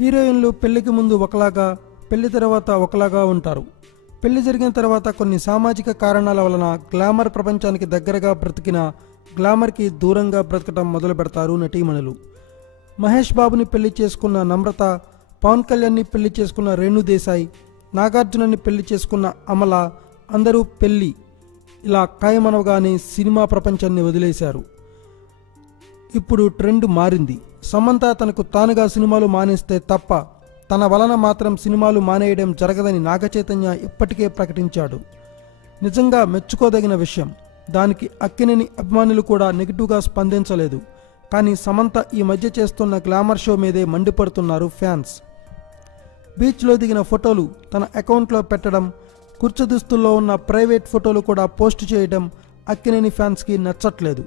హీరోయిన్లు పెళ్లికి ముందు ఒకలాగా, పెళ్లి తర్వాత ఒకలాగా ఉంటారు. పెళ్లి జరిగిన తర్వాత కొన్ని సామాజిక కారణాల వలన గ్లామర్ ప్రపంచానికి దగ్గరగా బ్రతికిన గ్లామర్కి దూరంగా బ్రతకటం మొదలు పెడతారు నటీమణులు. మహేష్ బాబుని పెళ్లి చేసుకున్న నమ్రత, పవన్ కళ్యాణ్ని పెళ్లి చేసుకున్న రేణు దేశాయ్, నాగార్జునని పెళ్లి చేసుకున్న అమల అందరూ పెళ్లి ఇలా ఖాయమనవగానే సినిమా ప్రపంచాన్ని వదిలేశారు. ఇప్పుడు ట్రెండ్ మారింది. సమంత తనకు తానుగా సినిమాలు మానేస్తే తప్ప తన వలన మాత్రం సినిమాలు మానేయడం జరగదని నాగచైతన్య ఇప్పటికే ప్రకటించాడు. నిజంగా మెచ్చుకోదగిన విషయం. దానికి అక్కినేని అభిమానులు కూడా నెగిటివ్గా స్పందించలేదు. కానీ సమంత ఈ మధ్య చేస్తున్న గ్లామర్ షో మీదే మండిపడుతున్నారు ఫ్యాన్స్. బీచ్లో దిగిన ఫోటోలు తన అకౌంట్లో పెట్టడం, కుర్చీ దుస్తుల్లో ఉన్న ప్రైవేట్ ఫోటోలు కూడా పోస్ట్ చేయడం అక్కినేని ఫ్యాన్స్కి నచ్చట్లేదు.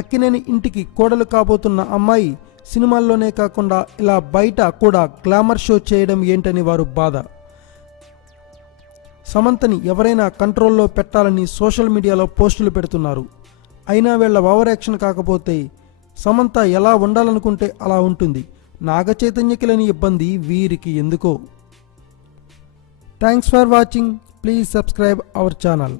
అక్కినేని ఇంటికి కోడలు కాబోతున్న అమ్మాయి సినిమాల్లోనే కాకుండా ఇలా బయట కూడా గ్లామర్ షో చేయడం ఏంటని వారు బాధ. సమంతని ఎవరైనా కంట్రోల్లో పెట్టాలని సోషల్ మీడియాలో పోస్టులు పెడుతున్నారు. అయినా వీళ్ళ ఓవర్ యాక్షన్ కాకపోతే సమంత ఎలా ఉండాలనుకుంటే అలా ఉంటుంది. నాగచైతన్యకి లేని ఇబ్బంది వీరికి ఎందుకో. Thanks for watching. Please subscribe our channel.